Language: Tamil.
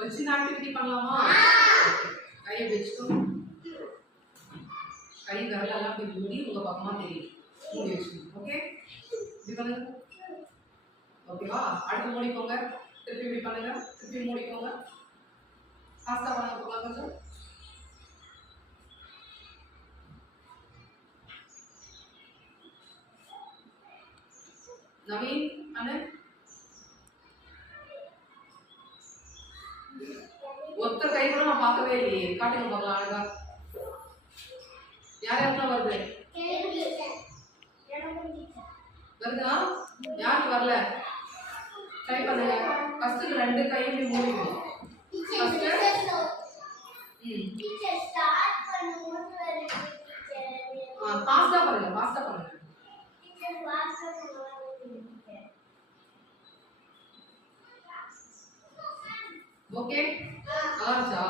ஒரு சின்ன ஆக்டிவிட்டி பண்ணலாமா? கையை வச்சுக்கோ. கை விரலெல்லாம் இப்படி மூடி உங்க பக்கமா தெரியும். மூடி வச்சுக்கணும். ஓகே, இப்படி பண்ணுங்க. ஓகேவா? அடுத்து மூடிக்கோங்க. திருப்பி இப்படி பண்ணுங்க. திருப்பி மூடிக்கோங்க. ஃபாஸ்டா பண்ணுங்க போகலாம் கொஞ்சம். நவீன் அண்ணே, ஒத்த கை கூட நான் பார்க்கவே இல்லையே. காட்டுங்க பார்க்கலாம் அழகா. யார் யாருக்கெல்லாம் வருது? வருதா? யாருக்கு வரல? ட்ரை பண்ணுங்க. ஃபர்ஸ்ட் ரெண்டு கையும் இப்படி மூடிக்கணும். ஃபாஸ்டா பண்ணுங்க. ஃபாஸ்டா பண்ணுங்க. ஓகே, நல்லா இருக்கா?